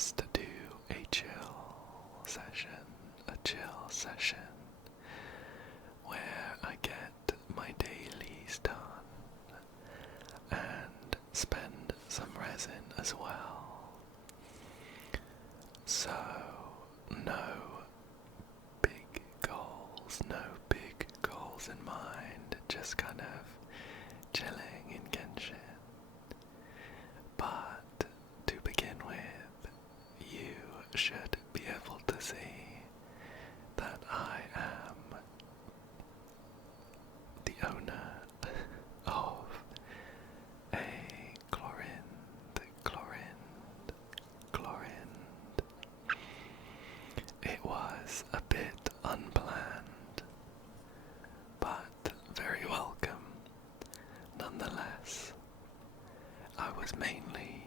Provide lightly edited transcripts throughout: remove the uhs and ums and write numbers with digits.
just to do a chill session where I get my dailies done and spend some resin as well. So, no big goals in mind, just kind of chilling in Genshin. But to begin with, you should be able to see that I am the owner of a Clorinde. It was a bit unplanned, but very welcome nonetheless. I was mainly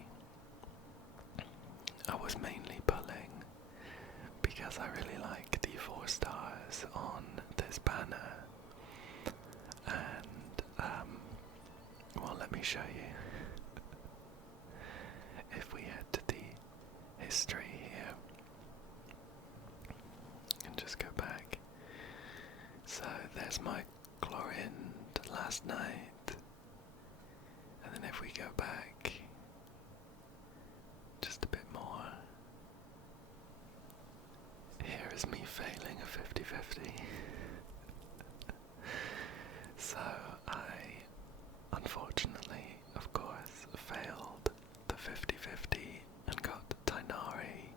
pulling because I really like the 4 stars on this banner, and well, let me show you. If we head to the history here and just go back, so there's my Clorinde last night, and then if we go back just a bit more, here is me failing a 50-50. So I, unfortunately, of course, failed the 50-50 and got Tainari.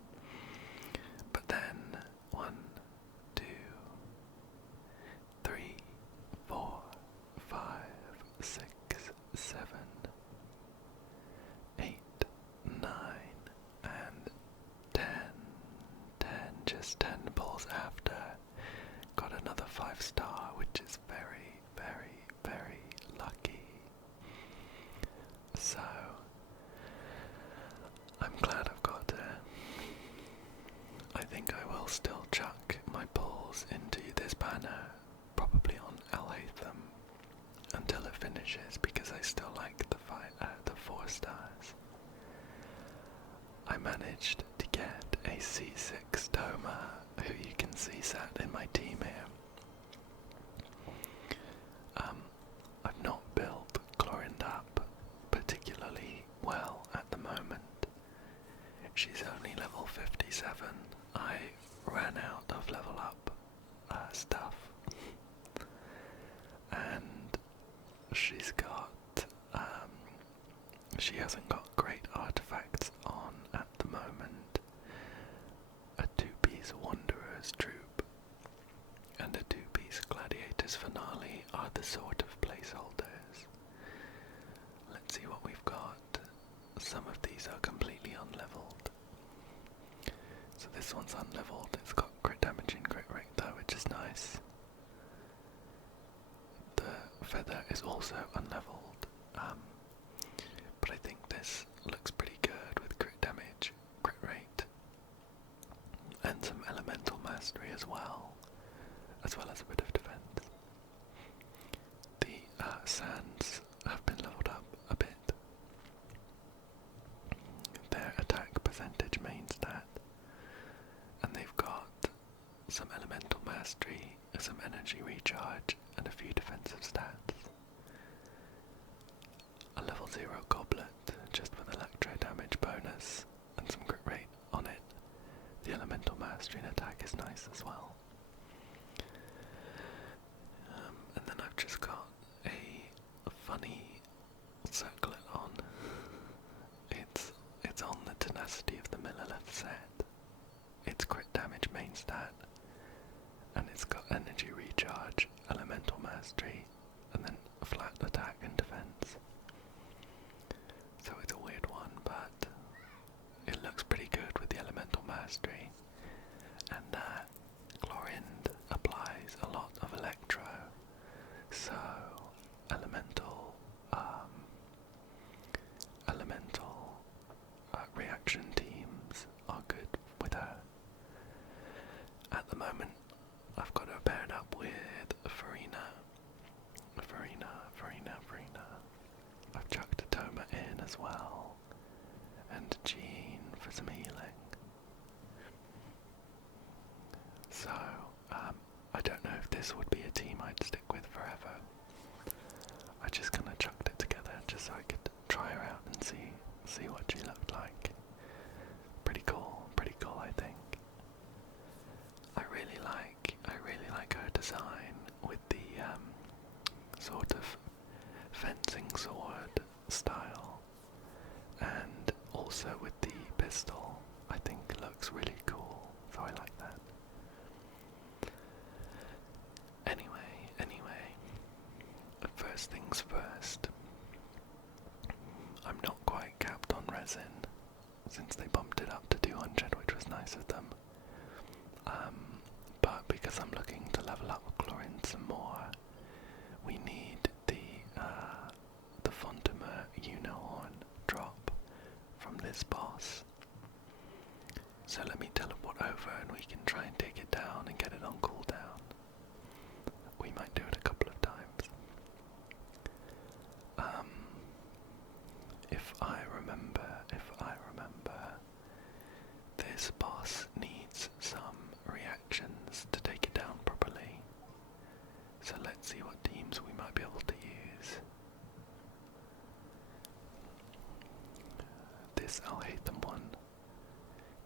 But then 1, 2, 3, 4, 5, 6, 7, 8, 9, and 10. Just 10 pulls after, got another 5-star, which is very, very, very lucky. So, I'm glad I've got it. I think I will still chuck my pulls into this banner, probably on Alhaitham, until it finishes, because I still like the 4 stars. I managed to get a C6 Toma, who you can see sat in my team here. I've not built Clorinde up particularly well at the moment. She's only level 57. I ran out of level up stuff, and she's got she hasn't got great artifacts on at the moment. A 2-piece Wanderer's Troop and a 2-piece Gladiator's Finale are the sort of placeholders. Let's see what we've got. Some of these are completely unleveled. So this one's unleveled. It's got crit damage and crit rate though, which is nice. The feather is also unleveled. But I think this looks pretty good with crit damage, crit rate, and some elemental mastery as well as a bit of defense. The sands have been leveled up a bit. Their attack percentage main stat, and they've got some elemental mastery, some energy recharge, and a few defensive stats. A level 0 goblet, just with electro damage bonus, and some crit rate on it. The elemental mastery and attack is nice as well. And then I've just got a funny circlet on. It's on the Tenacity of the Millilith set. It's crit damage main stat, and it's got energy recharge, elemental mastery, and then a flat attack and defense. So it's a weird one, but it looks pretty good with the elemental mastery. And Clorinde applies a lot of electro, so elemental reaction teams are good with her. At the moment, I've got her paired up with Farina. I've chucked a Toma in as well, and Jean for some healing. try her out and see what she looked like. Pretty cool, I think. I really like her design with the sort of fencing sword style, and also with the pistol. I think looks really cool, so I like that. Anyway, first things first. I'm not quite capped on resin, since they bumped it up to 200, which was nice of them. But because I'm looking to level up Clorinde some more, we need the Fontamer Unihorn drop from this boss. So let me teleport over and we can try and take it down and get it on cooldown. We might do it a couple of times. If I remember, this boss needs some reactions to take it down properly. So let's see what teams we might be able to use. This I'll hate them one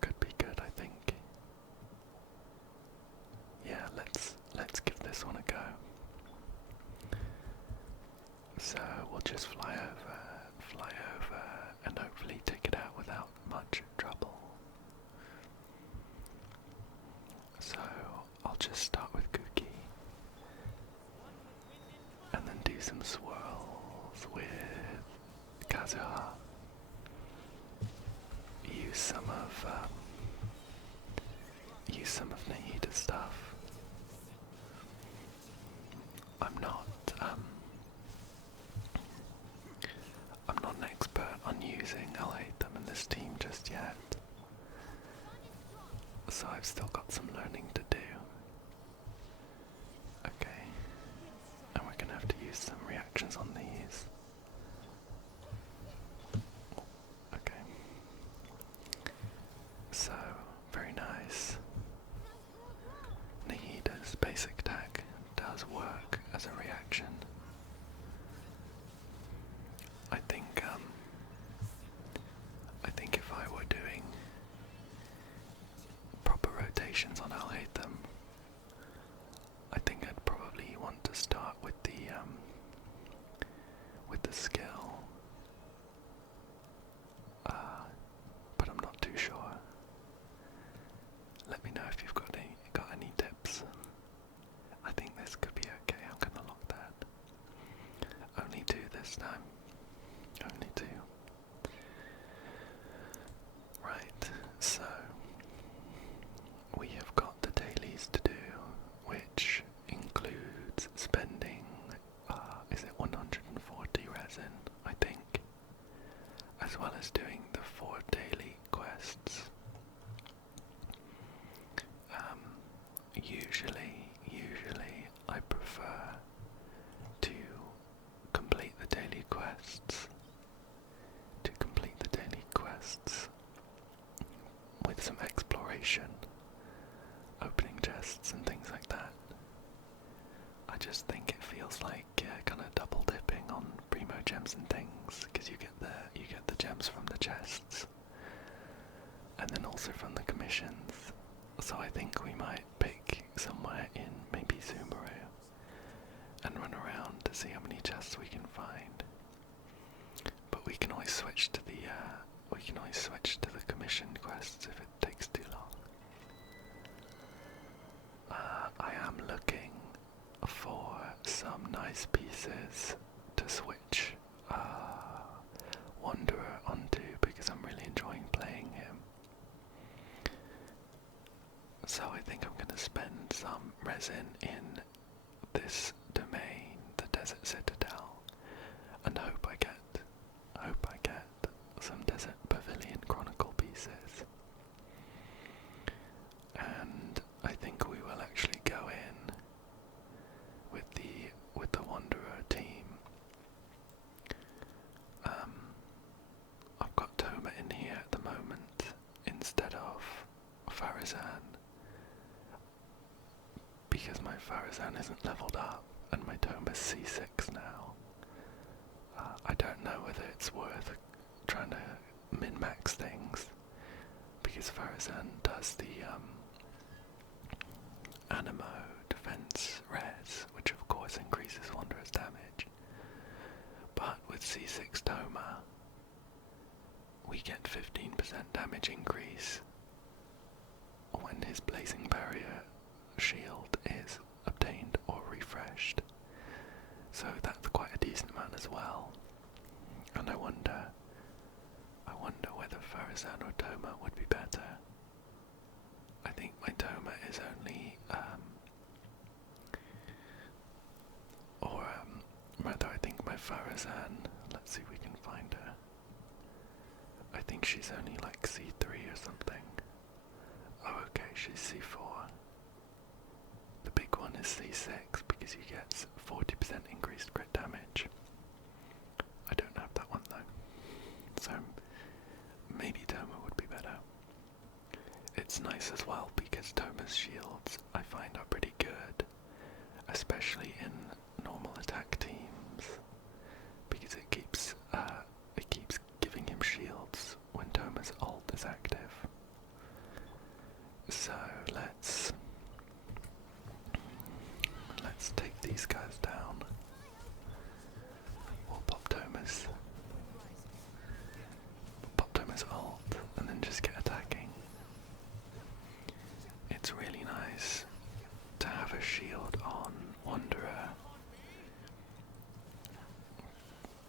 could be good, I think. Yeah, let's give this one a go. So we'll just fly over, and hopefully take it out without much trouble. So I'll just start with Cookie, and then do some swirls with Kazuha. Use some of Nahida's stuff. I'm not an expert on using I'll hate them in this team just yet, so I've still got some learning to do. Okay, and we're gonna have to use some reactions on these. Okay, so very nice. Nahida's basic attack does work as a reaction. I think if I were doing proper rotations on I'll hate them, I think I'd probably want to start with the skill. But I'm not too sure. Let me know if you've got any tips. I think this could be okay. I'm gonna lock that. Only 2 this time. Only 2. Right, so we have got the dailies to do, which includes spending, is it 140 resin, I think, as well as doing the 4 daily quests. Usually I prefer to complete the daily quests with some exploration, opening chests and things like that. I just think it feels like kind of double dipping on primo gems and things, because you get the gems from the chests and then also from the commissions. So I think we might pick somewhere in maybe Sumeru and run around to see how many chests we can find. But we can always switch to the commission quests if it takes too long. I am looking for some nice pieces to switch Wanderer onto, because I'm really enjoying playing him. So I think I'm going to spend some resin in this domain, the Desert Citadel, and hope I get some Desert Pavilion Chronicle pieces. And I think we will actually go in with the Wanderer team. I've got Toma in here at the moment instead of Farazan, because my Farazan isn't leveled up and my Toma's C6 now. I don't know whether it's worth trying to min-max things, because Farazan does the Animo defense res, which of course increases Wanderer's damage. But with C6 Toma, we get 15% damage increase when his Blazing Barrier shield is obtained or refreshed. So that's quite a decent amount as well. And I wonder whether Farazan or Toma would be better. I think my Toma is only, rather I think my Farazan, let's see if we can find her. I think she's only like C3 or something. Oh okay, she's C4. The big one is C6 because he gets 40% increased crit damage. I don't have that one though. So maybe Toma would be better. It's nice as well because Toma's shields I find are pretty good, especially in normal attack teams, because it keeps giving him shields when Toma's ult is active. So let's take these guys down. We'll pop Toma's ult and then just get attacking. It's really nice to have a shield on Wanderer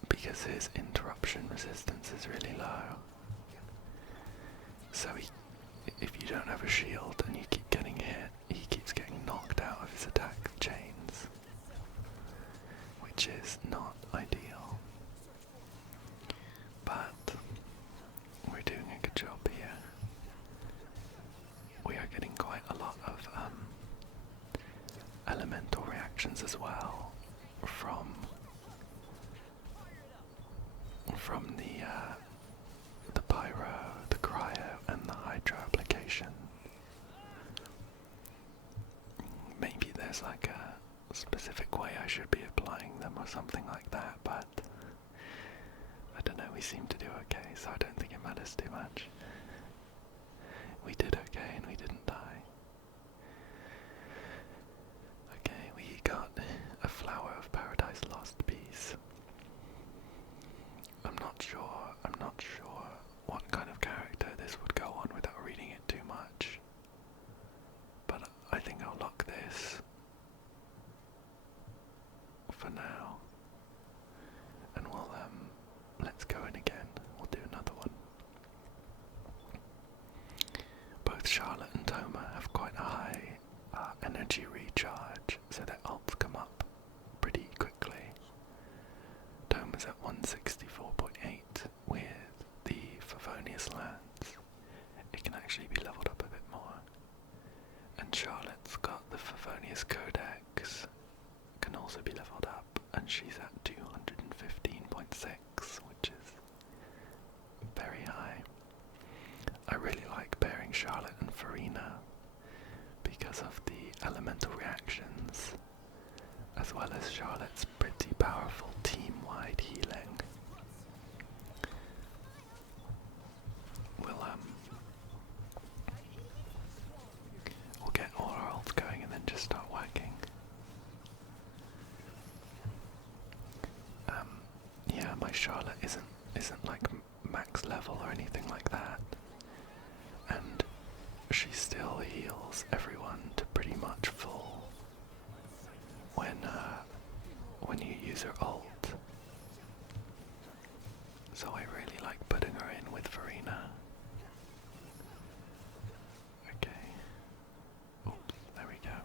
because his interruption resistance is really low. So if you don't have a shield and you keep getting hit, he keeps getting knocked out of his attack chains, which is not ideal. But we're doing a good job here. We are getting quite a lot of elemental reactions as well from the pyro, the cryo, and the hydro application. Maybe there's like a specific way I should be applying them or something like that, but I don't know, we seem to do okay, so I don't think it matters too much. We did okay and we didn't die. Okay, we got a Flower of Paradise Lost piece. I'm not sure what kind of character this would go on without reading it too much. But I think I'll lock this for now. And we'll let's go in again. We'll do another one. Both Charlotte and Toma have quite a high energy recharge, so their ults come up pretty quickly. Toma's at 164.8 with the Favonius Lance. It can actually be leveled up a bit more. And Charlotte's got the Favonius Codex, can also be leveled up, and she's at 215.6, which is very high. I really like pairing Charlotte and Farina because of the elemental reactions, as well as Charlotte's pretty powerful team-wide healing. We'll get all our ults going and then just start whacking. Yeah, my Charlotte isn't like max level or anything like that, and she still heals everyone to pretty much full when you use her ult. So I really like putting her in with Farina. Okay. Oops, there we go.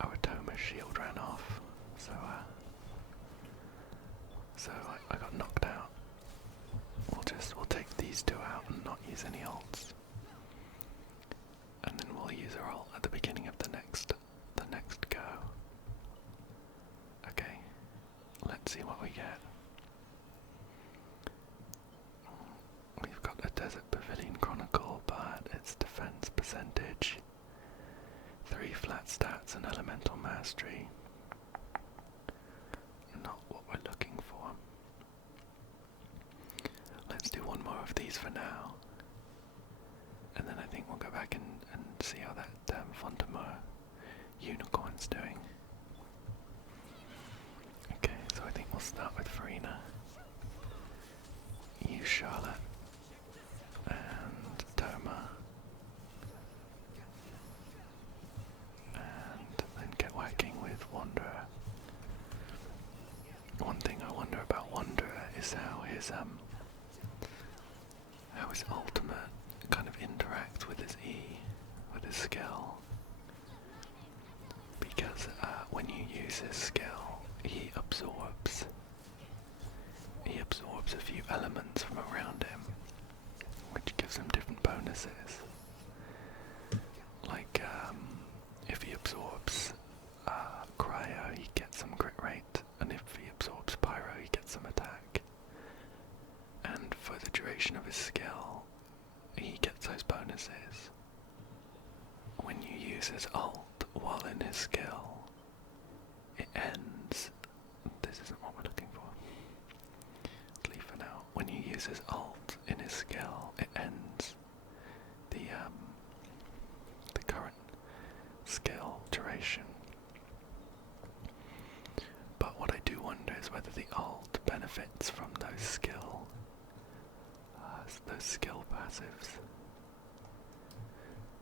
Our Toma's shield ran off, so I got knocked out. We'll take these two out and not use any ults. And then we'll use our ult at the beginning of the next go. Okay, let's see what we get. We've got a Desert Pavilion Chronicle, but its defense percentage, 3 flat stats and elemental mastery. Not what we're looking for. of these for now. And then I think we'll go back and see how that Fontamour unicorn's doing. Okay, so I think we'll start with Farina. Use Charlotte. And Toma. And then get whacking with Wanderer. One thing I wonder about Wanderer is how his ultimate kind of interacts with his E, with his skill. Because when you use his skill, he absorbs a few elements from around him, which gives him different bonuses. Like if he absorbs Cryo, he gets some crit rate, and if he absorbs Pyro, he gets some attack. And for the duration of his skill, he gets those bonuses. When you use his ult while in his skill, it ends. This isn't what we're looking for. Let's leave for now. When you use his ult in his skill, it ends the current skill duration. But what I do wonder is whether the ult benefits from those skill passives.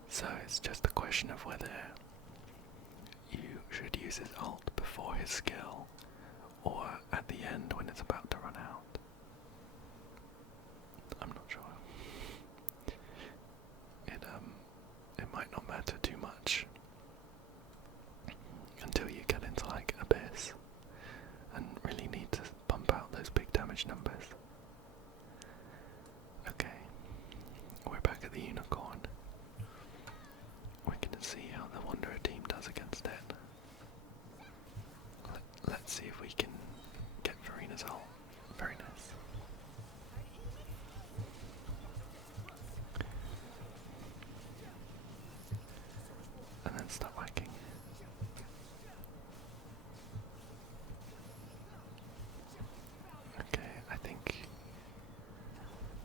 So it's just a question of whether you should use his ult before his skill or at the end when it's about to run out. I'm not sure. It might not matter too much until you get into like Abyss and really need to pump out those big damage numbers. Okay, we're back at the Unicorn. We can see how the Wanderer team does against it. Let's see if we can get Farina's ult. Very nice. And then start whacking. Okay, I think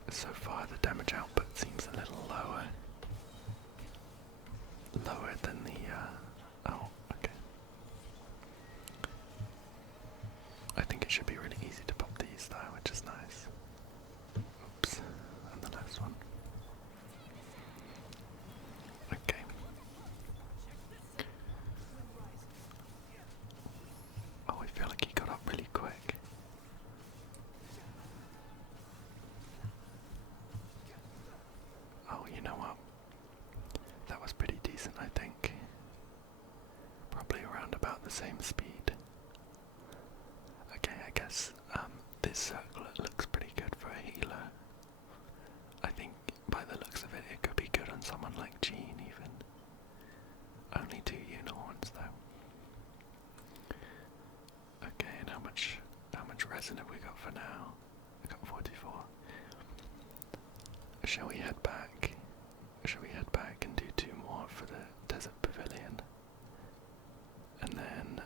so far the damage output seems a little lower. Lower than the, oh, okay. I think it should be really easy to pop these though, which is nice. Oops, and the last one. Okay. Oh, I feel like he got up really quick. Oh, you know what? That was pretty decent, I think. Probably around about the same speed. Okay, I guess this circlet looks pretty good for a healer. I think by the looks of it, it could be good on someone like Jean even. Only 2 unicorns though. Okay, and how much resin have we got for now? We got 44. Shall we head back? Shall we head back and do 2 more for the Desert Pavilion? And then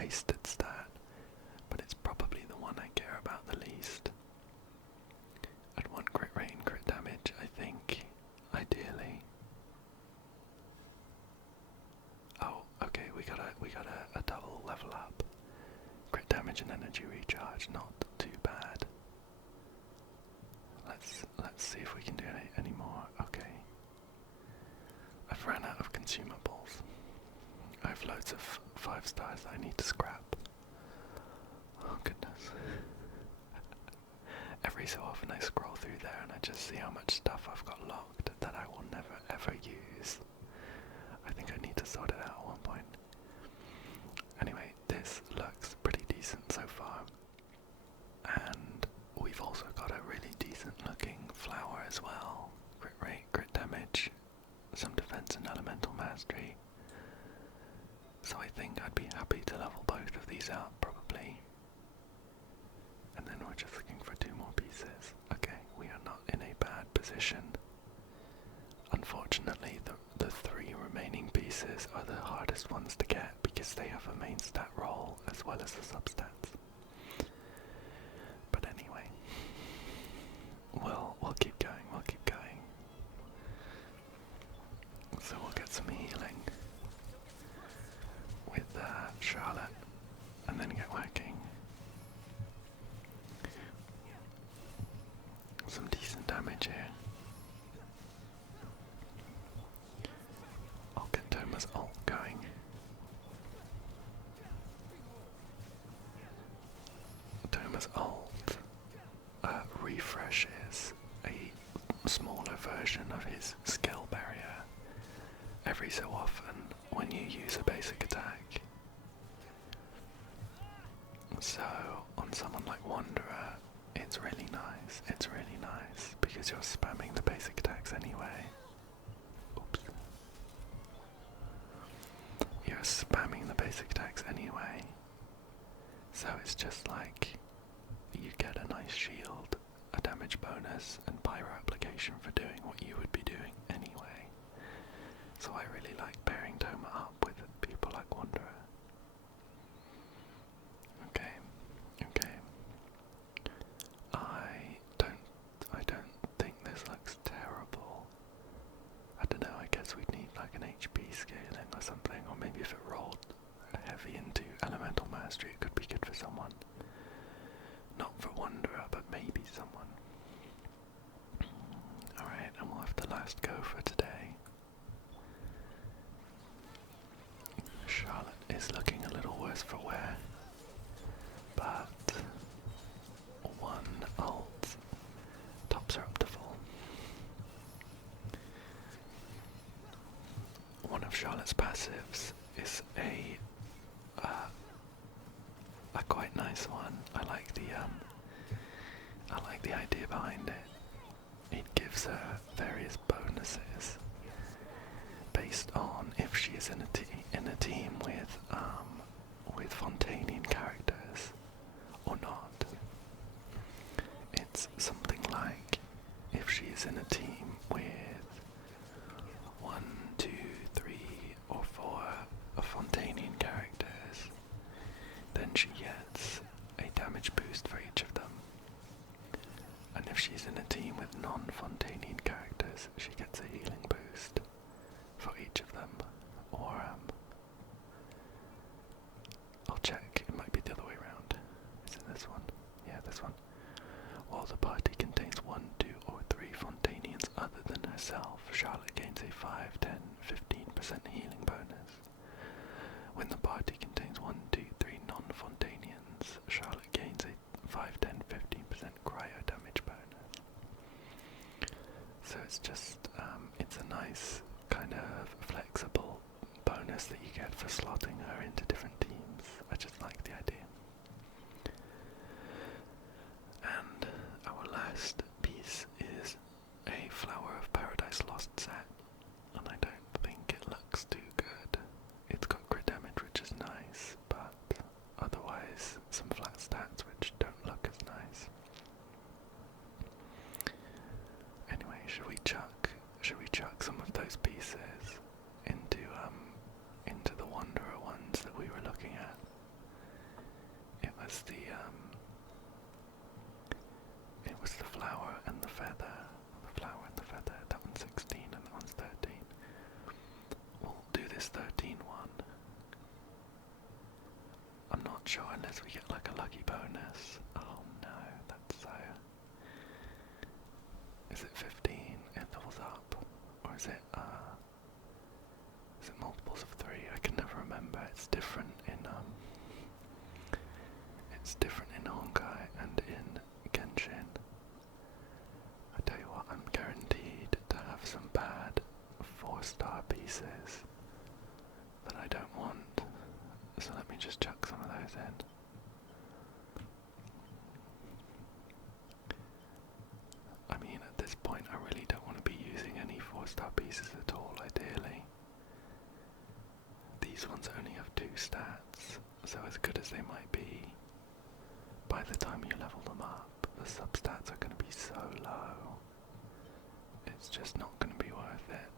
wasted stat, but it's probably the one I care about the least. I'd want crit rate and crit damage, I think, ideally. Oh, okay, we got a double level up. Crit damage and energy recharge, not too bad. Let's see if we can do any more. Okay. I've ran out of consumables. I have loads of 5 stars that I need to scrap. Oh goodness. Every so often I scroll through there and I just see how much stuff I've got locked that I will never ever use. I think I need to sort it out at one point. Anyway, this looks pretty decent so far. And we've also got a really decent looking flower as well. Crit rate, crit damage, some defense and elemental mastery. So I think I'd be happy to level both of these out probably. And then we're just looking for 2 more pieces. Okay, we are not in a bad position. Unfortunately, the 3 remaining pieces are the hardest ones to get because they have a main stat roll as well as the substats. But anyway, we'll keep going, So we'll get some healing with Charlotte and then get working. Some decent damage here. I'll get Thomas' ult going. Thomas' ult refreshes a smaller version of his skill barrier every so often when you use a basic attack. So on someone like Wanderer, it's really nice because you're spamming the basic attacks anyway. Oops. You're spamming the basic attacks anyway. So it's just like you get a nice shield, a damage bonus, and pyro application for doing what you would be doing anyway. So I really like pairing Toma up with people like Wanderer. Okay. I don't think this looks terrible. I don't know, I guess we'd need like an HP scaling or something, or maybe if it rolled heavy into elemental mastery it could be good for someone. Not for Wanderer, but maybe someone. Alright, and we'll have the last go for today. Charlotte is looking a little worse for wear, but 1 ult tops her up to full. One of Charlotte's passives is a quite nice one. I like the idea behind it. It gives her various bonuses based on if she is in a team with Fontanian characters or not. It's something like if she is in a team with 1, 2, 3, or 4 of Fontanian characters, then she gets a damage boost for each of them. And if she's in a team with non-Fontanian characters, she gets a healing boost for each of them. Or, I'll check, it might be the other way around. Is it this one? Yeah, this one. While the party contains 1, 2, or 3 Fontanians other than herself, Charlotte gains a 5, 10, 15% healing bonus. When the party contains 1, 2, 3 non-Fontanians, Charlotte gains a 5, 10, 15% cryo damage bonus. So it's just, it's a nice kind of flexible bonus that you get for slotting her into different teams. I just like the idea. And our last piece is a Flower of Paradise Lost set, and I don't think it looks too good. It's got crit damage, which is nice. was the flower and the feather. The flower and the feather. That one's 16 and that one's 13. We'll do this 13 one. I'm not sure unless we get like a lucky bonus. Oh no, that's so... Is it 15? It levels up. Or is it multiples of 3? I can never remember. It's different in Honkai and in Genshin. I tell you what, I'm guaranteed to have some bad 4-star pieces that I don't want. So let me just chuck some of those in. I mean, at this point I really don't want to be using any 4-star pieces at all, ideally. These ones only have 2 stats, so as good as they might be, by the time you level them up, the substats are going to be so low. It's just not going to be worth it.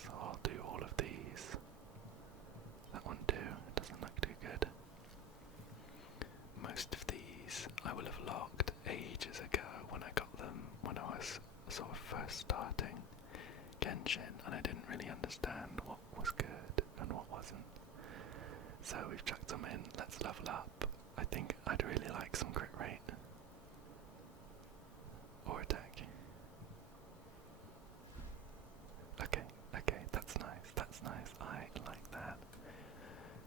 So I'll do all of these. That one too, it doesn't look too good. Most of these I will have locked ages ago when I got them, when I was sort of first starting Genshin, and I didn't really understand what was good and what wasn't. So we've chucked them in, let's level up. I think I'd really like some crit rate. Or attack. Okay, that's nice, I like that.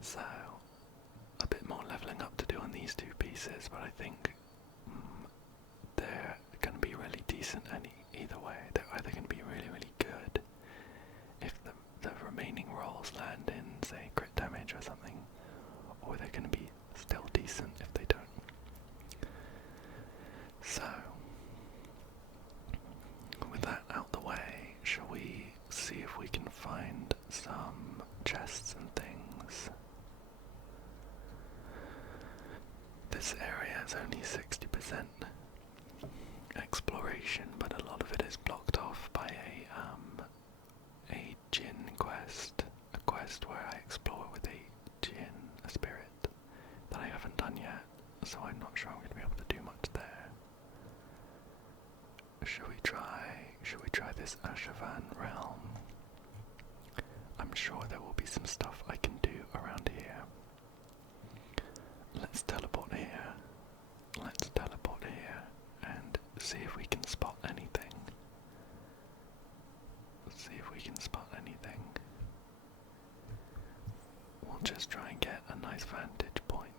So, a bit more leveling up to do on these 2 pieces, but I think they're going to be really decent either way. They're either going to be really, really good if the remaining rolls land in, say, crit damage or something, or they're going to be still decent if they don't. So, with that out the way, shall we see if we can find some chests and things? This area is only 60% exploration, but a lot of it is blocked off by a Djinn quest, a quest where I explore with a Djinn, a spirit, that I haven't done yet, so I'm not sure I'm going to be able to do much there. Should we try this Ashavan realm? I'm sure there will be some stuff I can do around here. Let's teleport here. And see if we can spot anything. We'll just try and get a nice vantage point.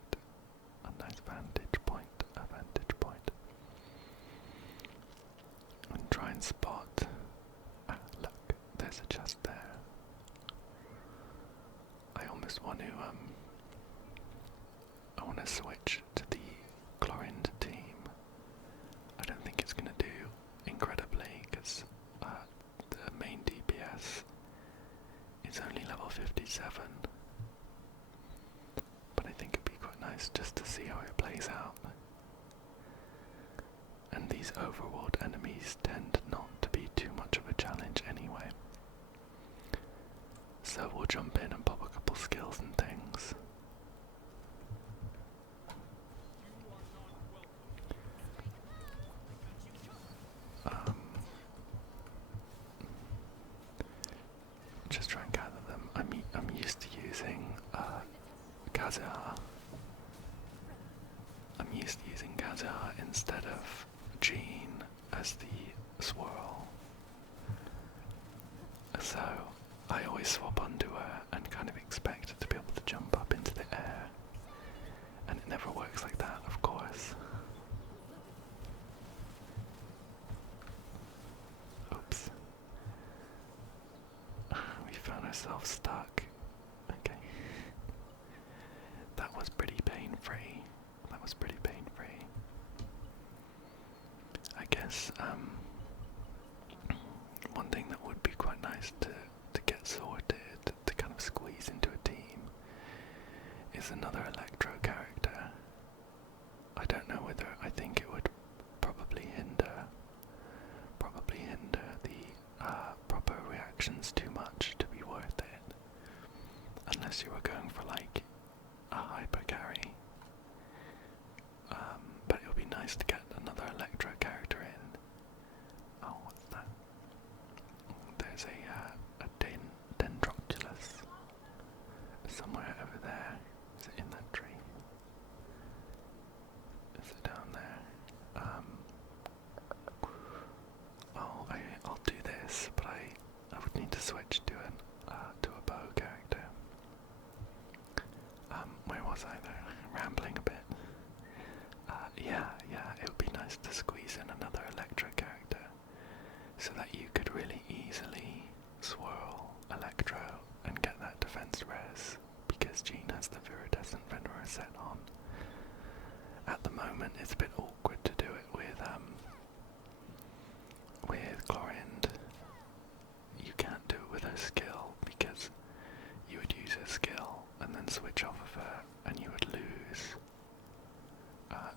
And try and spot. Look, there's a chest there. I almost want to switch to the Clorinde team. I don't think it's going to do incredibly because the main DPS is only level 57. But I think it'd be quite nice just to see how it plays out. And these Overworld enemies tend not to be too much of a challenge anyway. So we'll jump in and pop a couple skills and things. Just try and gather them. I'm used to using Kazaa. I'm used to using Kazaa instead of Jean as the swirl. So I always swap onto her and kind of expect to be able to jump up into the air. And it never works like that, of course. Oops. We found ourselves stuck. Okay. That was pretty pain-free. I guess, one thing that would be quite nice to get sorted, to kind of squeeze into a team, is another Electro character. I don't know whether, I think it would probably hinder the proper reactions too much to be worth it. Unless you were going for like a hyper carry. nice to get another Electro character in. Oh, what's that? There's a Dendroculus somewhere over there. Is it in that tree? Is it down there? I'll do this, but I would need to switch to a bow character. Where was I there? Rambling a bit. Yeah, it would be nice to squeeze in another Electro character so that you could really easily swirl Electro and get that defense res, because Jean has the Viridescent Venera set on. At the moment it's a bit awkward to do it with Clorinde. You can't do it with her skill because you would use her skill and then switch off of her and you would lose.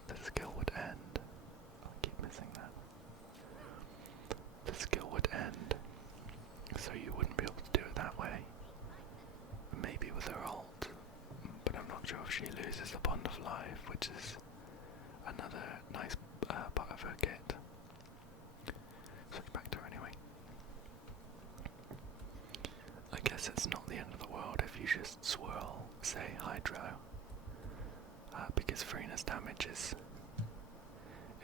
The skill would end. I keep missing that. The skill would end, so you wouldn't be able to do it that way. Maybe with her ult, but I'm not sure if she loses the Bond of Life, which is another nice part of her kit. Switch back to her anyway. I guess it's not the end of the world if you just swirl, say, Hydro, because Farina's damage is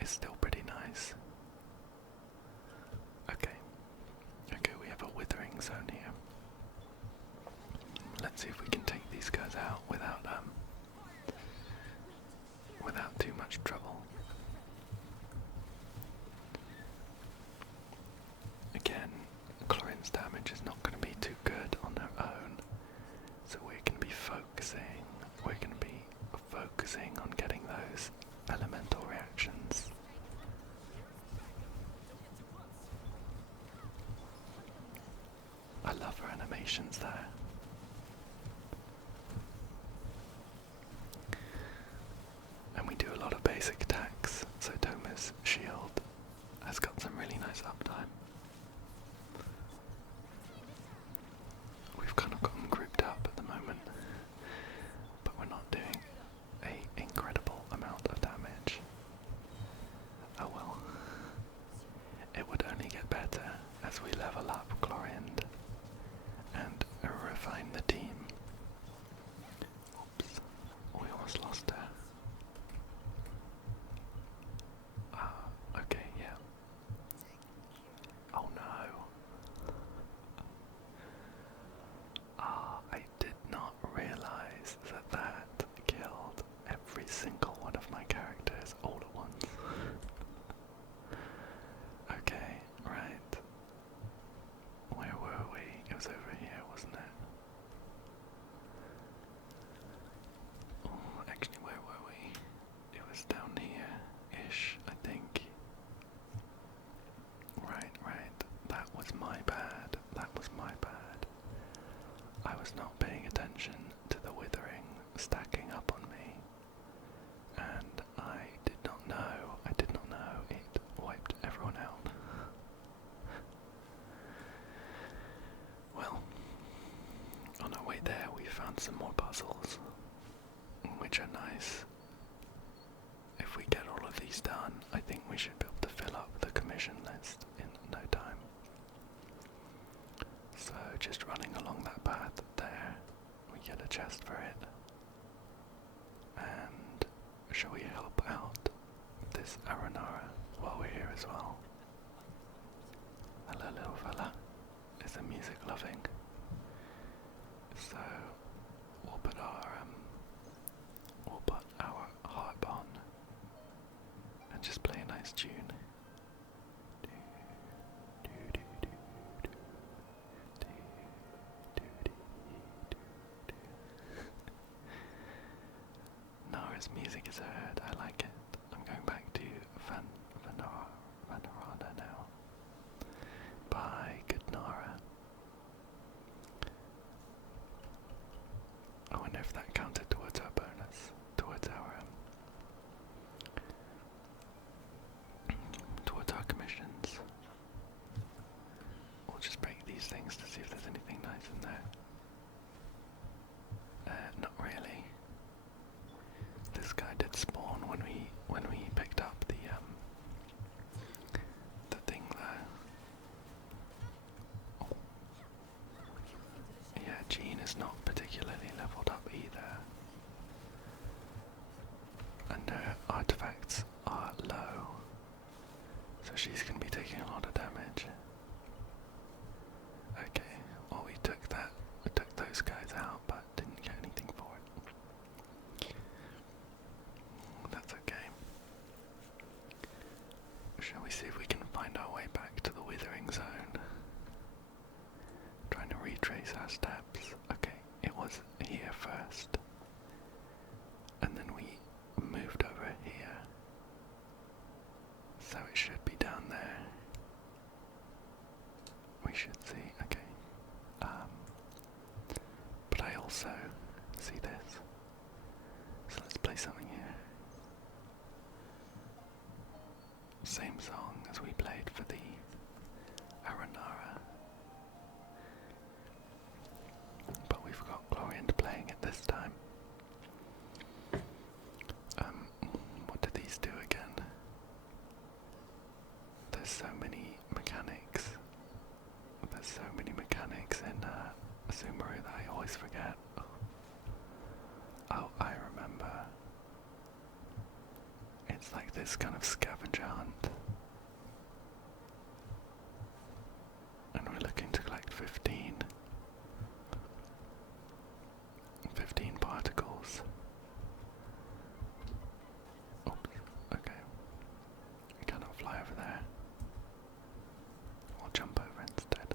still pretty nice. Okay, we have a Withering zone here. Let's see if we can take these guys out without too much trouble. Again, Clorinde's damage is not going to be too good on her own, so we're going to be focusing on getting those elemental reactions. I love her animations there. And we do a lot of basic attacks, so Toma's shield has got some really nice uptime. We've kind of got them grouped up at the moment, but we're not doing an incredible amount of damage. Oh well. It would only get better as we level up Clorinde and refine the team. Oops, we almost lost her. Okay, yeah. Oh no. I did not realize that killed every single one of my characters all at once. Okay, right. Where were we? It was over here, wasn't it? Oh, actually, where were we? It was down here-ish, I think. Right. That was my bad. I was not paying attention to the Withering stacking up on me. And I did not know it wiped everyone out. Well, on our way there we found some more puzzles, which are nice. If we get all of these done, I think we should be able to fill up the commission list in no time. So just running along that path there, we get a chest for it. And shall we help out this Aranara while we're here as well? Hello little fella, is the music loving? So we'll put our harp on and just play a nice tune. Nara's music is heard, I like it. I'm going back to Vanarana now. Bye, good Nara. I wonder if that counted towards our bonus, towards our commissions. We'll just break these things to see if there's anything nice in there. Not really. This guy did spawn artifacts are low, so she's going to be taking a lot of damage. Okay, well we took those guys out, but didn't get anything for it. That's okay. Shall we see if we can find our way back to the Withering Zone? Trying to retrace our steps. Okay, it was here first. And then we moved over here. So it should be down there. We should see, okay. But I also see this. So let's play something here. Same song as we played for the Aranara. But we've got Clorinde playing it this time. What do these do again? There's so many mechanics. There's so many mechanics in Sumeru that I always forget. Oh, I remember. It's like this kind of scavenger hunt. And we're looking to collect 15 particles. Oops, okay. I cannot fly over there. We'll jump over instead.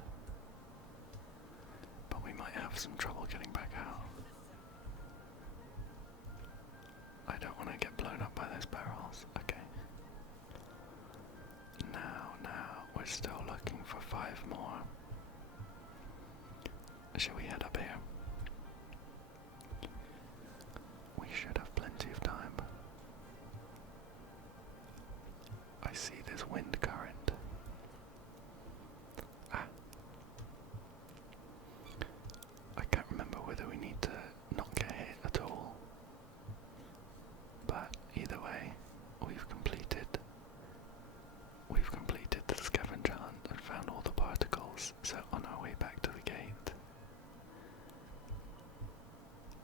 But we might have some trouble getting back out. I don't want to get blown up by those barrels. Okay. Now, we're still looking for 5 more. Shall we head up here? We should have plenty of time. I see this wind current. I can't remember whether we need to not get hit at all. But either way, we've completed the scavenger hunt and found all the particles, so on our way back to the gate.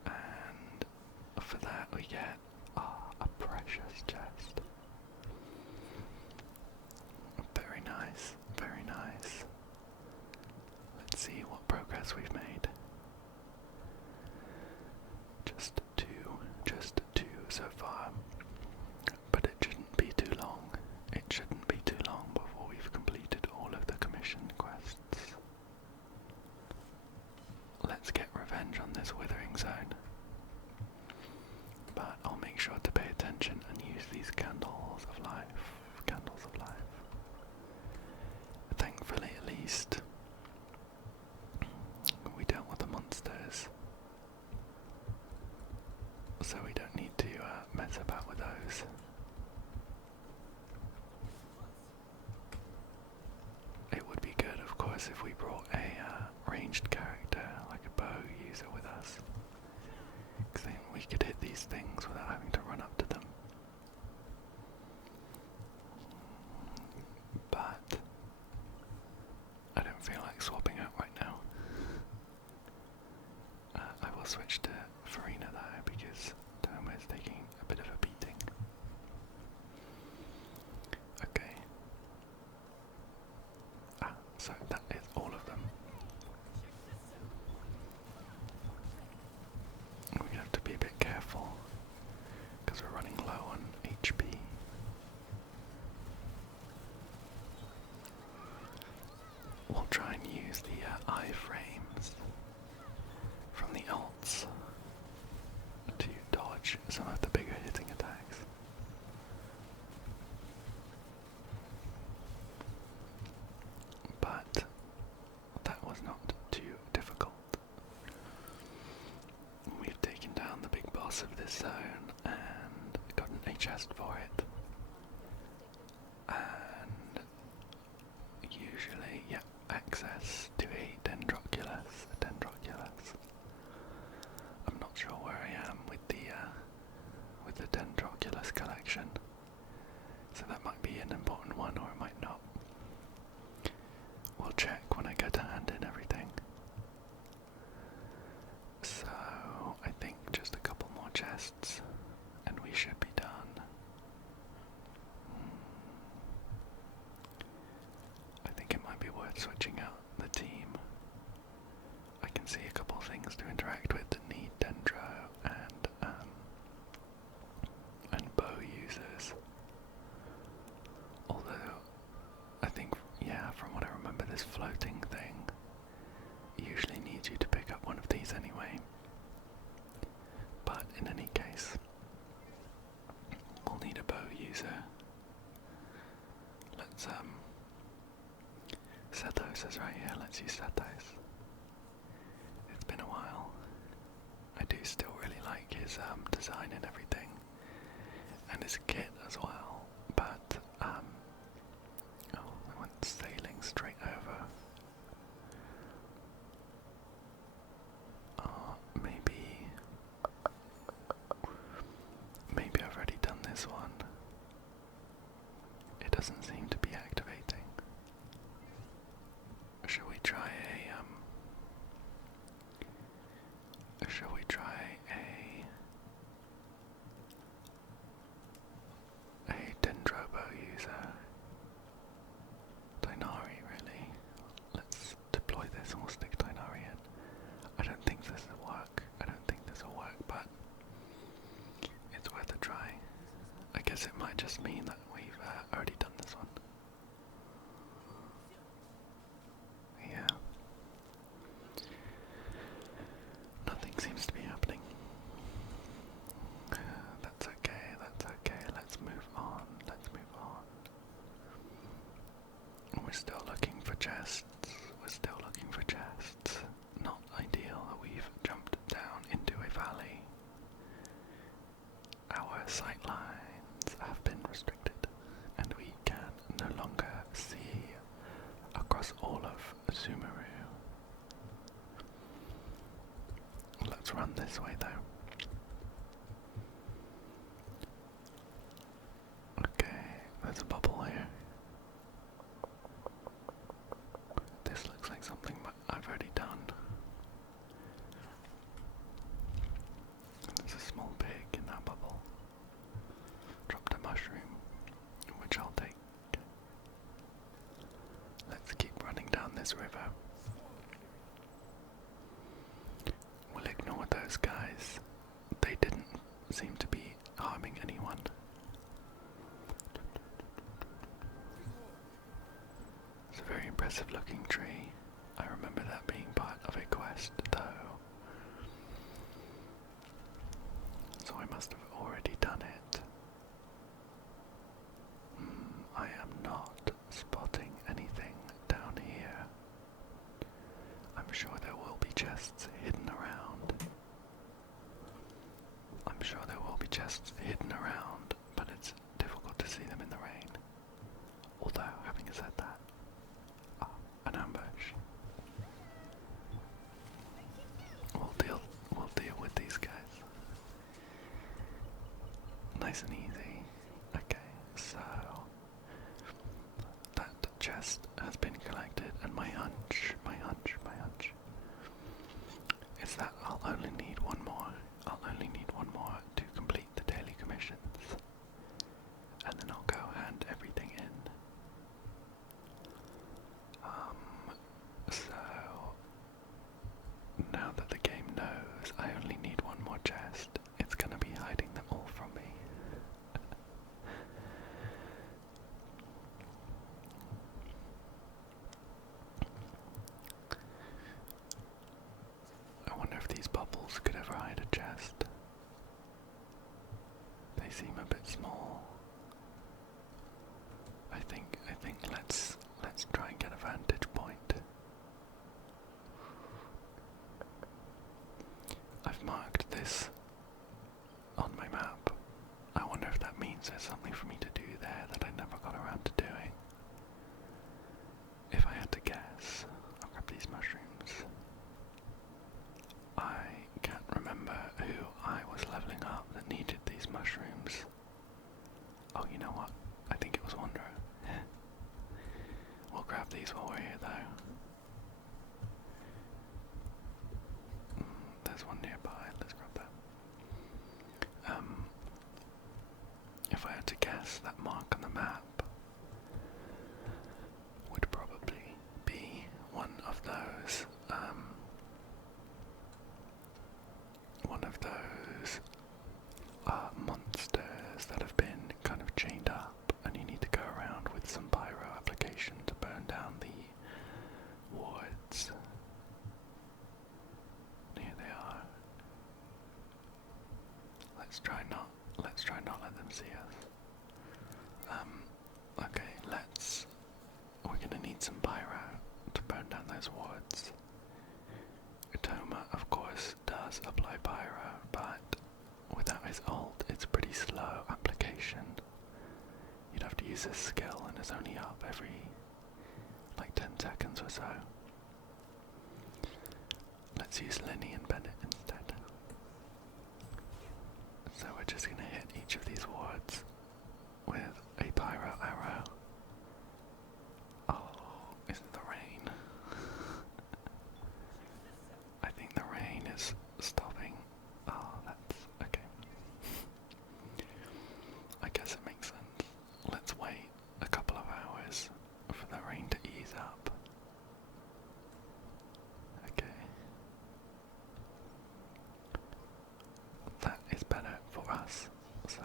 And for that we get a precious chest. Very nice, very nice. Let's see what progress we've made. Just two so far. But it shouldn't be too long. It shouldn't be too long before we've completed all of the commission quests. Let's get revenge on this Withering Zone. But I'll make sure to pay attention and use these candles of life. Thankfully, at least, we dealt with the monsters. So we don't need to mess about with those. It would be good, of course, if we brought a ranged character, like a bow user, with us. Because then we could hit these things without having to run up to them. But I don't feel like swapping out right now. I will switch to Farina though, because Toma is taking a bit of a beating. Okay. So that is all of them. We have to be a bit careful, because we're running low on HP. We'll try and use the iframes from the alts to dodge some of the bigger hitting attacks. But that was not too difficult. We've taken down the big boss of this zone and gotten a chest for it. And usually, access to a Dendroculus. I'm not sure where I am with the Dendroculus collection, so that might be an important one, or it might not. We'll check when I go to hand in everything. So I think just a couple more chests, and we should be done. switching out the team, I can see a couple of things to interact with that need dendro and bow users. Although, I think, yeah, from what I remember, this floating thing usually needs you to pick up one of these anyway. But in any case, we'll need a bow user. Let's, Sethos is right here, let's use Sethos. It's been a while. I do still really like his design and everything, and his kit as well, but oh, I went sailing straight over. Maybe I've already done this one. It doesn't seem to be activating. Shall we try a Dendrobo user? Dinari, really? Let's deploy this and we'll stick Dinari in. I don't think this will work. But it's worth a try. I guess it might just mean that we've already done this one. Yeah. Nothing seems to be happening. That's okay, let's move on. We're still looking for chests. Not ideal that we've jumped down into a valley. Our sight lines have been restricted, and we can no longer see across all of Sumeru. Let's run this way though. Okay, there's a bubble here. This looks like something I've already done. There's a small pig in that bubble. Dropped a mushroom, which I'll take. Let's keep running down this river. We'll ignore those guys. They didn't seem to be harming anyone. It's a very impressive looking tree. I remember that being part of a quest though. So I must have already done it. I am not spotting anything down here. I'm sure there will be chests hidden around. But it's difficult to see them in the rain. Although, having said that, an ambush. We'll deal with these guys. Nice and easy. Okay, so that chest has been collected, and my hunch is that I'll only need one more to complete the daily commissions, and then I'll go hand everything in. So now that the game knows I only need one more chest, it's gonna be hiding them all from me. I wonder if these bubbles could ever hide a chest. They seem a bit small. I think let's try and get a vantage point. I've marked this on my map. I wonder if that means there's something for me to do there that I never got around to doing. If I had to guess, I'll grab these mushrooms. I can't remember who I was leveling up that needed these mushrooms. Oh, you know what? I think it was Wanderer. We'll grab these while we're here though. There's one nearby, let's grab that. If I had to guess, that mark on the map would probably be see us. Okay, we're gonna need some pyro to burn down those wards. Utoma, of course, does apply pyro, but without his ult, it's pretty slow application. You'd have to use his skill, and it's only up every like 10 seconds or so. Let's use Lenny and Bennett instead. So we're just going to hit each of these wards with a pyro arrow. Oh, is it the rain? I think the rain is stopping. Oh, that's okay. I guess it makes sense. Let's wait a couple of hours for the rain to ease up. Okay. That is better for us. So,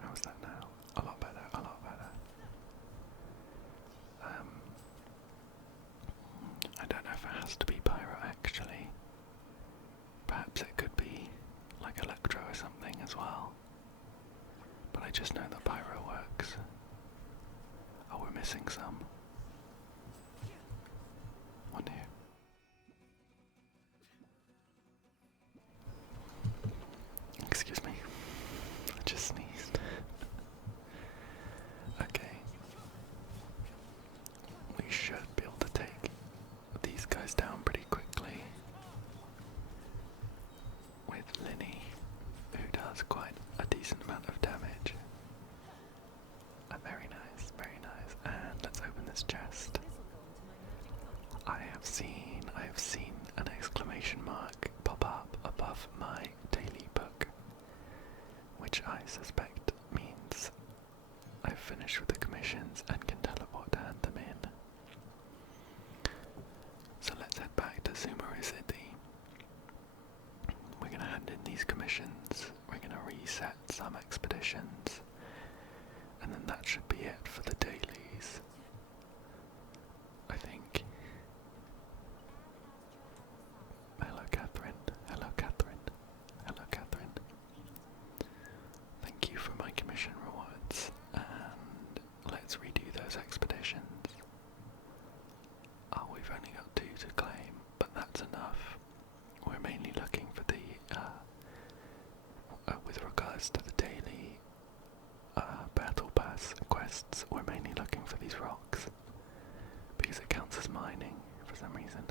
how is that now? A lot better, a lot better. I don't know if it has to be pyro actually. Perhaps it could be like electro or something as well. But I just know that pyro works. Oh, we're missing some. One here. Excuse me. I just sneezed. Okay. We should be able to take these guys down pretty quickly. With Linny, who does quite a decent amount of damage. Very nice, very nice. And let's open this chest. I have seen an exclamation mark pop up above my daily book, which I suspect means I've finished with the commissions and can teleport to hand them in. So let's head back to Sumeru City. We're going to hand in these commissions, we're going to reset some expeditions, and then that should be it for the dailies, I think. Hello Catherine, hello Catherine, hello Catherine. Thank you for my commission rewards, and let's redo those expeditions. Oh, we've only got 2 to claim, but that's enough. We're mainly looking for the, with regards to the daily battle pass quests, we're mainly looking for these rocks, because it counts as mining for some reason.